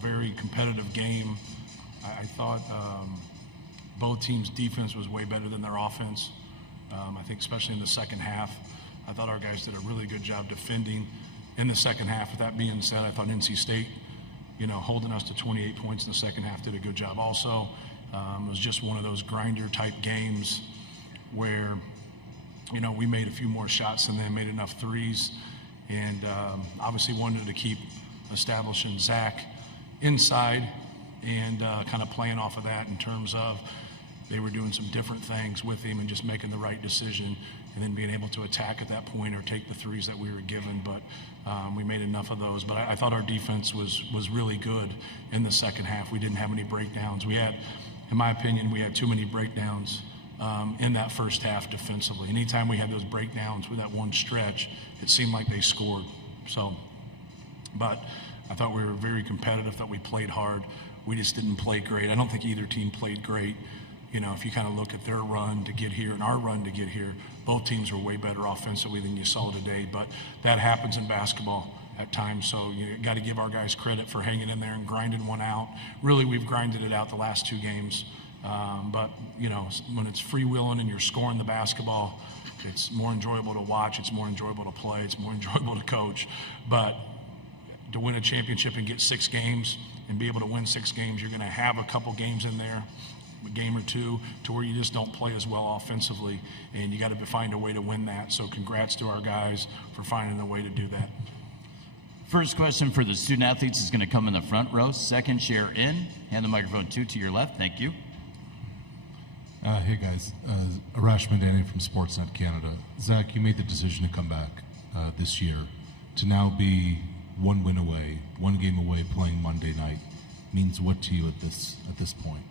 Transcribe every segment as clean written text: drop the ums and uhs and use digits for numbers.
very competitive game. I thought both teams' defense was way better than their offense. I think especially in the second half, I thought our guys did a really good job defending in the second half. With that being said, I thought NC State, holding us to 28 points in the second half, did a good job also. It was just one of those grinder-type games where, we made a few more shots than them, made enough threes, and obviously wanted to keep establishing Zach inside and kind of playing off of that in terms of they were doing some different things with him and just making the right decision and then being able to attack at that point or take the threes that we were given. But we made enough of those. But I thought our defense was really good in the second half. We didn't have any breakdowns. We had, in my opinion, too many breakdowns in that first half defensively. Anytime we had those breakdowns with that one stretch, it seemed like they scored. But I thought we were very competitive, that we played hard. We just didn't play great. I don't think either team played great. If you kind of look at their run to get here and our run to get here, both teams were way better offensively than you saw today. But that happens in basketball at times, so you got to give our guys credit for hanging in there and grinding one out. Really, we've grinded it out the last two games. But, when it's freewheeling and you're scoring the basketball, it's more enjoyable to watch, it's more enjoyable to play, it's more enjoyable to coach. But to win a championship and get 6 games and be able to win 6 games, you're going to have a couple games in there, a game or two, to where you just don't play as well offensively, and you got to find a way to win that. So congrats to our guys for finding a way to do that. First question for the student athletes is going to come in the front row. Second chair in. Hand the microphone to your left. Thank you. Hey guys, Arash Madani from Sportsnet Canada. Zach, you made the decision to come back this year. To now be one game away, playing Monday night, means what to you at this point?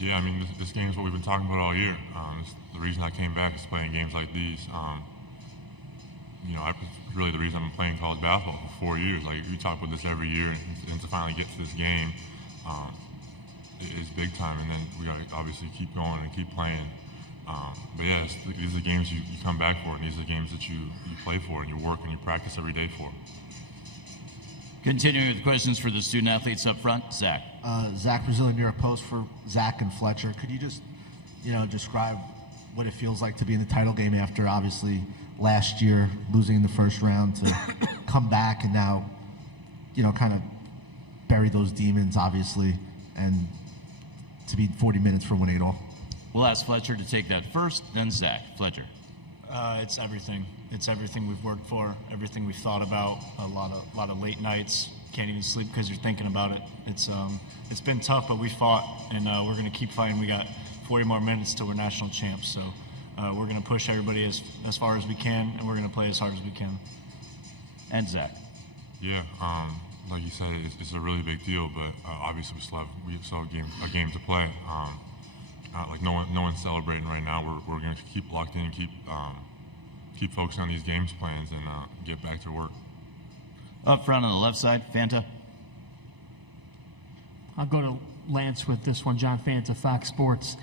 Yeah, I mean, this game is what we've been talking about all year. The reason I came back is playing games like these. Really the reason I've been playing college basketball for 4 years. Like, we talk about this every year, and to finally get to this game is big time. And then we got to obviously keep going and keep playing. But yeah, these are the games you come back for, and these are the games that you play for, and you work and you practice every day for. Continuing with questions for the student athletes up front, Zach. Zach, Brazilian New York Post for Zach and Fletcher. Could you just, describe what it feels like to be in the title game after obviously last year losing in the first round, to come back and now, kind of bury those demons, obviously, and to be 40 minutes for 1-8-all? We'll ask Fletcher to take that first, then Zach. Fletcher. It's everything. It's everything we've worked for, everything we've thought about. A lot of late nights. Can't even sleep because you're thinking about it. It's been tough, but we fought, and we're going to keep fighting. We got 40 more minutes till we're national champs, so we're going to push everybody as far as we can, and we're going to play as hard as we can. And Zach. Yeah, like you said, it's a really big deal, but obviously we still have a game to play. Like no one's celebrating right now. We're going to keep locked in and keep focusing on these games plans and get back to work. Up front on the left side, Fanta. I'll go to Lance with this one. John Fanta, Fox Sports.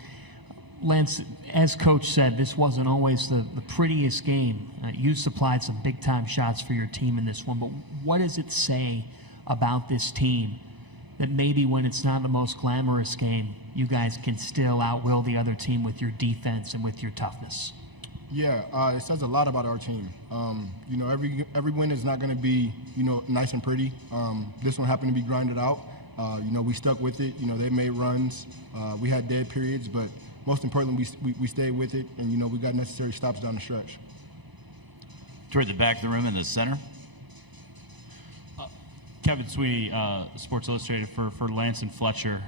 Lance, as Coach said, this wasn't always the prettiest game. You supplied some big-time shots for your team in this one, but what does it say about this team that maybe when it's not the most glamorous game, you guys can still outwill the other team with your defense and with your toughness? Yeah, it says a lot about our team. Every win is not going to be, nice and pretty. This one happened to be grinded out. We stuck with it. They made runs. We had dead periods, but most importantly, we stayed with it, and, we got necessary stops down the stretch. Toward the back of the room in the center. Kevin Sweeney, Sports Illustrated for Lance and Fletcher.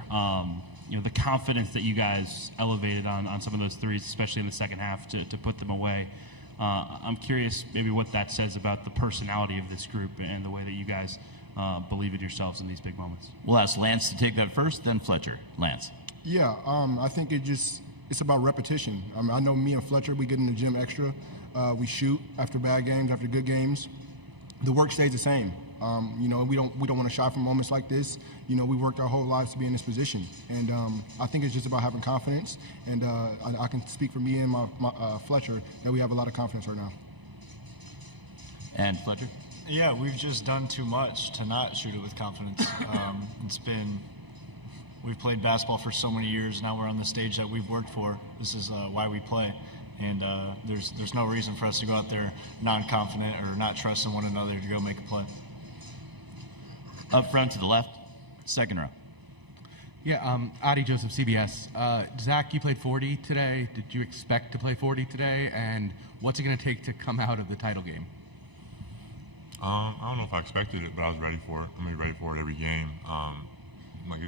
The confidence that you guys elevated on some of those threes, especially in the second half, to put them away. I'm curious maybe what that says about the personality of this group and the way that you guys believe in yourselves in these big moments. We'll ask Lance to take that first, then Fletcher. Lance. Yeah, I think it's about repetition. I know me and Fletcher, we get in the gym extra. We shoot after bad games, after good games. The work stays the same. We don't want to shy from moments like this. We worked our whole lives to be in this position, and I think it's just about having confidence. And I can speak for me and my Fletcher that we have a lot of confidence right now. And Fletcher. Yeah, we've just done too much to not shoot it with confidence. We've played basketball for so many years. Now we're on the stage that we've worked for. This is why we play. And there's no reason for us to go out there non-confident or not trusting one another to go make a play. Up front to the left, second row. Yeah, Adi Joseph, CBS. Zach, you played 40 today. Did you expect to play 40 today? And what's it going to take to come out of the title game? I don't know if I expected it, but I was ready for it. I'm ready for it every game. Like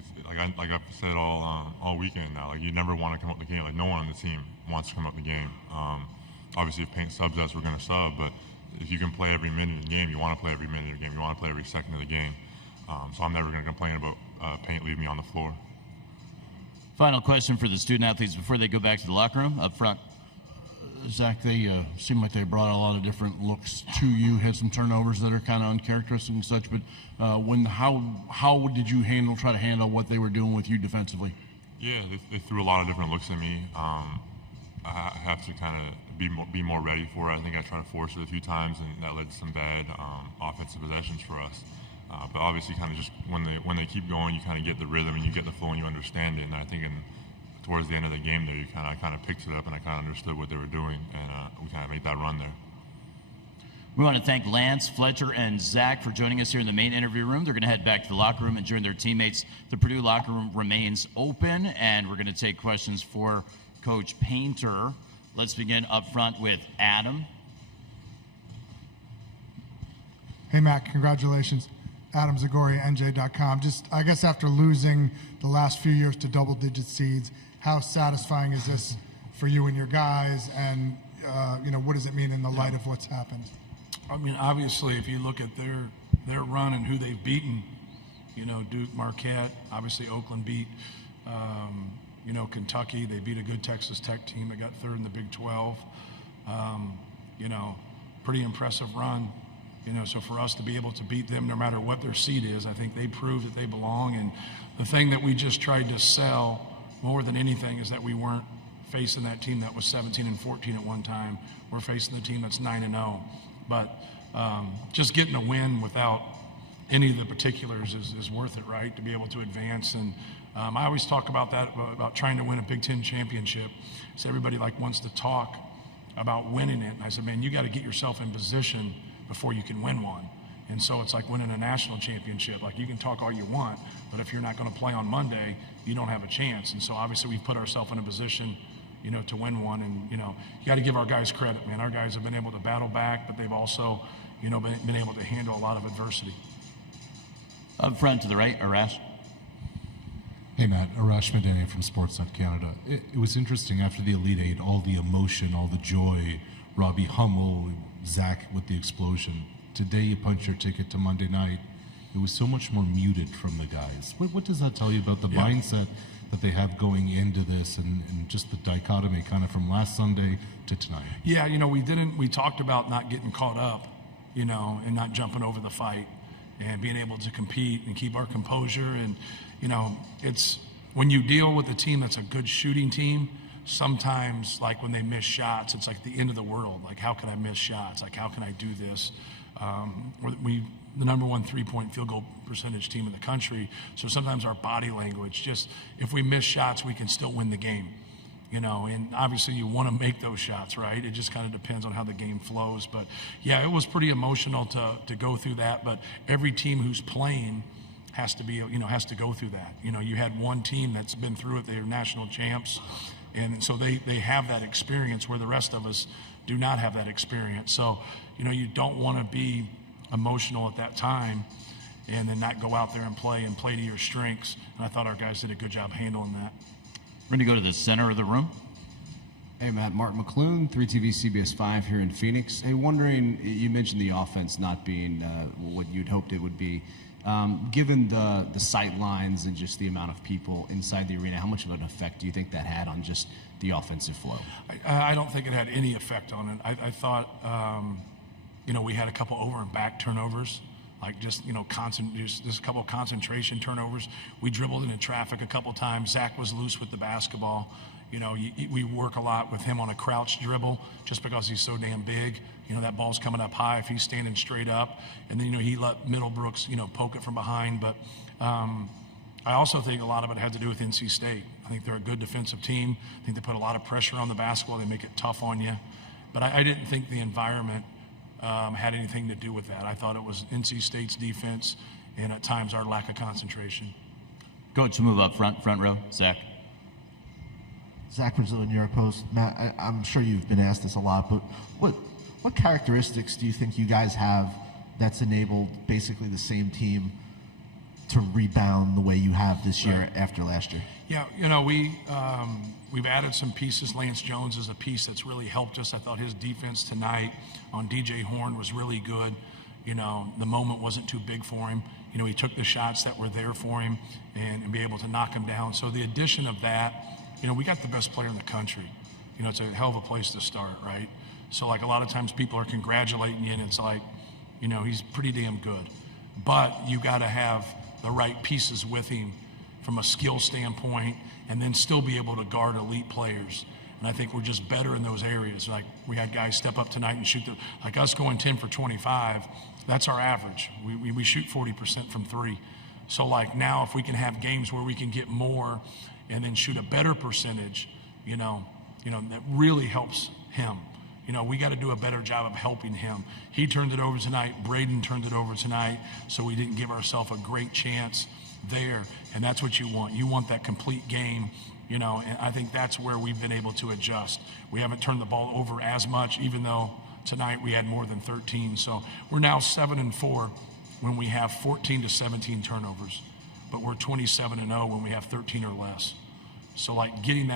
I've said all weekend now. Like you never want to come up the game. Like no one on the team wants to come up the game. Obviously, if Paint subs us, we're going to sub. But if you can play every minute of the game, you want to play every minute of the game. You want to play every second of the game. So I'm never going to complain about Paint leaving me on the floor. Final question for the student athletes before they go back to the locker room. Up front. Zach, they seem like they brought a lot of different looks to you. Had some turnovers that are kind of uncharacteristic and such. But how did you try to handle what they were doing with you defensively? Yeah, they threw a lot of different looks at me. I have to kind of be more ready for it. I think I tried to force it a few times, and that led to some bad offensive possessions for us. But obviously, kind of just when they keep going, you kind of get the rhythm and you get the flow and you understand it. And I think towards the end of the game there, I kind of picked it up and I kind of understood what they were doing, and we kind of made that run there. We want to thank Lance, Fletcher, and Zach for joining us here in the main interview room. They're going to head back to the locker room and join their teammates. The Purdue locker room remains open, and we're going to take questions for Coach Painter. Let's begin up front with Adam. Hey, Matt, congratulations. Adam Zagori, NJ.com. Just, I guess after losing the last few years to double-digit seeds, how satisfying is this for you and your guys, and what does it mean in the light of what's happened? I mean, obviously, if you look at their run and who they've beaten, Duke, Marquette, obviously Oakland beat, Kentucky. They beat a good Texas Tech team that got third in the Big 12. Pretty impressive run. So for us to be able to beat them no matter what their seed is, I think they proved that they belong. And the thing that we just tried to sell more than anything is that we weren't facing that team that was 17-14 at one time. We're facing the team that's 9-0. But just getting a win without any of the particulars is worth it, right, to be able to advance. And I always talk about that, about trying to win a Big Ten championship. So everybody wants to talk about winning it. And I said, man, you got to get yourself in position before you can win one. And so it's like winning a national championship. Like, you can talk all you want, but if you're not going to play on Monday, you don't have a chance. And so obviously we've put ourselves in a position, to win one. And, you got to give our guys credit, man. Our guys have been able to battle back, but they've also, been able to handle a lot of adversity. Up front to the right, Arash. Hey, Matt. Arash Madani from Sportsnet Canada. It was interesting after the Elite Eight, all the emotion, all the joy, Robbie Hummel, Zach with the explosion. Today you punched your ticket to Monday night. It was so much more muted from the guys. What does that tell you about the mindset that they have going into this, and just the dichotomy kind of from last Sunday to tonight? Yeah, we talked about not getting caught up, and not jumping over the fight and being able to compete and keep our composure. And, it's when you deal with a team that's a good shooting team, sometimes, like, when they miss shots, it's like the end of the world. Like, how can I miss shots? Like, how can I do this? We're the number one three-point field goal percentage team in the country. So sometimes our body language, just if we miss shots, we can still win the game. And obviously you want to make those shots, right? It just kind of depends on how the game flows. But yeah, it was pretty emotional to go through that. But every team who's playing has to be, has to go through that. You had one team that's been through it. They're national champs. And so they have that experience where the rest of us do not have that experience. So, you don't want to be emotional at that time and then not go out there and play to your strengths. And I thought our guys did a good job handling that. We're going to go to the center of the room. Hey, Matt. Mark McClune, 3TV CBS 5 here in Phoenix. Hey, wondering, you mentioned the offense not being what you'd hoped it would be. Given the sight lines and just the amount of people inside the arena, how much of an effect do you think that had on just the offensive flow? I don't think it had any effect on it. I thought, we had a couple over and back turnovers Like just a couple of concentration turnovers. We dribbled into traffic a couple times. Zach was loose with the basketball. We work a lot with him on a crouch dribble just because he's so damn big. That ball's coming up high if he's standing straight up. And then, he let Middlebrooks, poke it from behind. But I also think a lot of it had to do with NC State. I think they're a good defensive team. I think they put a lot of pressure on the basketball. They make it tough on you. But I didn't think the environment had anything to do with that. I thought it was NC State's defense and at times our lack of concentration. Coach, move up front row. Zach. Zach Brazil, New York Post. Matt, I'm sure you've been asked this a lot, but what characteristics do you think you guys have that's enabled basically the same team to rebound the way you have this year after last year? Yeah, we've added some pieces. Lance Jones is a piece that's really helped us. I thought his defense tonight on DJ Horn was really good. The moment wasn't too big for him. He took the shots that were there for him and be able to knock them down. So the addition of that, we got the best player in the country. It's a hell of a place to start, right? So, like, a lot of times people are congratulating you, and it's like, he's pretty damn good. But you got to have the right pieces with him from a skill standpoint and then still be able to guard elite players. And I think we're just better in those areas. Like, we had guys step up tonight and shoot like us going 10 for 25, that's our average. We shoot 40% from three. So, like, now if we can have games where we can get more and then shoot a better percentage, that really helps him. We got to do a better job of helping him. He turned it over tonight. Braden turned it over tonight, so we didn't give ourselves a great chance there. And that's what you want. You want that complete game, and I think that's where we've been able to adjust. We haven't turned the ball over as much, even though tonight we had more than 13. So we're now 7-4 when we have 14 to 17 turnovers, but we're 27-0 when we have 13 or less. So, like, keeping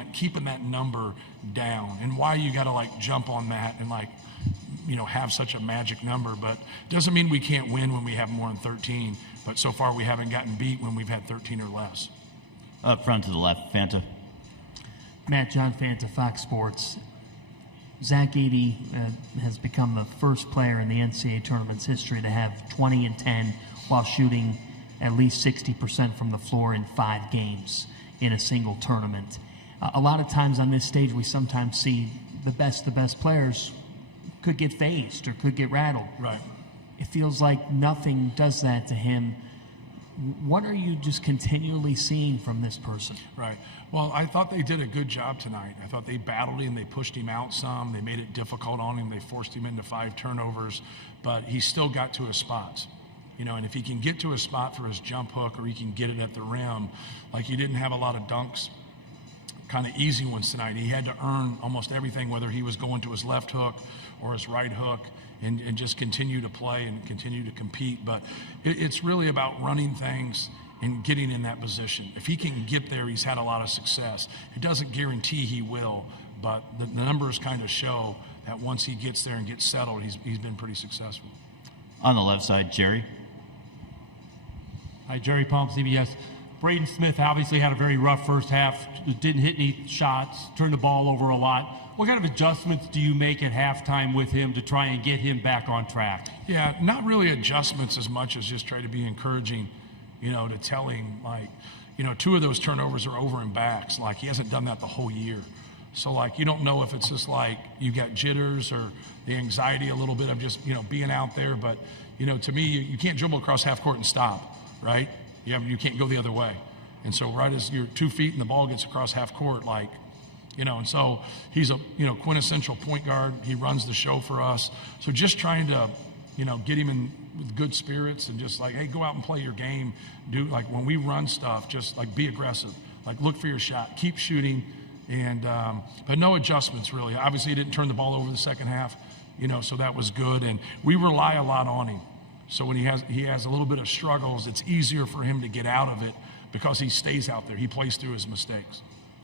that number down, and why you got to, jump on that and, have such a magic number. But doesn't mean we can't win when we have more than 13. But so far we haven't gotten beat when we've had 13 or less. Up front to the left, Fanta. Matt, John Fanta, Fox Sports. Zach Edey has become the first player in the NCAA tournament's history to have 20 and 10 while shooting at least 60% from the floor in 5 games in a single tournament. A lot of times on this stage, we sometimes see the best players could get phased or could get rattled. Right. It feels like nothing does that to him. What are you just continually seeing from this person? Right. Well, I thought they did a good job tonight. I thought they battled him. They pushed him out some. They made it difficult on him. They forced him into 5 turnovers. But he still got to his spots. And if he can get to a spot for his jump hook or he can get it at the rim, like he didn't have a lot of dunks, kind of easy ones tonight. He had to earn almost everything, whether he was going to his left hook or his right hook, and just continue to play and continue to compete. But it's really about running things and getting in that position. If he can get there, he's had a lot of success. It doesn't guarantee he will, but the numbers kind of show that once he gets there and gets settled, he's been pretty successful. On the left side, Jerry. Hi, Jerry Palm, CBS. Braden Smith obviously had a very rough first half, didn't hit any shots, turned the ball over a lot. What kind of adjustments do you make at halftime with him to try and get him back on track? Yeah, not really adjustments as much as just try to be encouraging, to tell him, 2 of those turnovers are over and backs. Like, he hasn't done that the whole year. So, you don't know if it's just you got jitters or the anxiety a little bit of just, being out there. But, to me, you can't dribble across half court and stop, right? You can't go the other way. And so right as you're 2 feet and the ball gets across half court, and so he's a, quintessential point guard. He runs the show for us. So just trying to, get him in with good spirits and just hey, go out and play your game. Do when we run stuff, just be aggressive. Look for your shot, keep shooting. And, but no adjustments really. Obviously he didn't turn the ball over the second half, so that was good. And we rely a lot on him. So when he has a little bit of struggles, it's easier for him to get out of it because he stays out there. He plays through his mistakes.